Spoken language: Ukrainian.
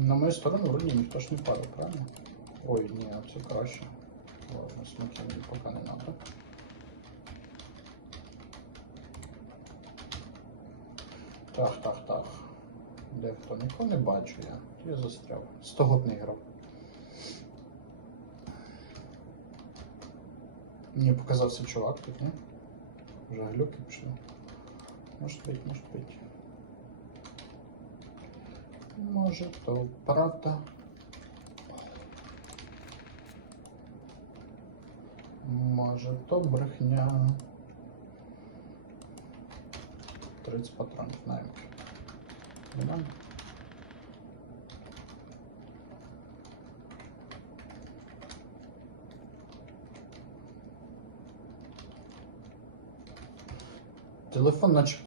На мою сторону вроді ніхто ж не падає, правильно? Ой, а це краще. Ладно, смоки мені поки не надо. Так, так, так. Де хто? Нікого не бачу я. Я застряв. Сто год не грав. Мені показався чувак тут, ні? Вже глюки пішли. Может быть, может быть. Может, то правда. Может, то брехня. 30 патронів знаємо. Телефон наче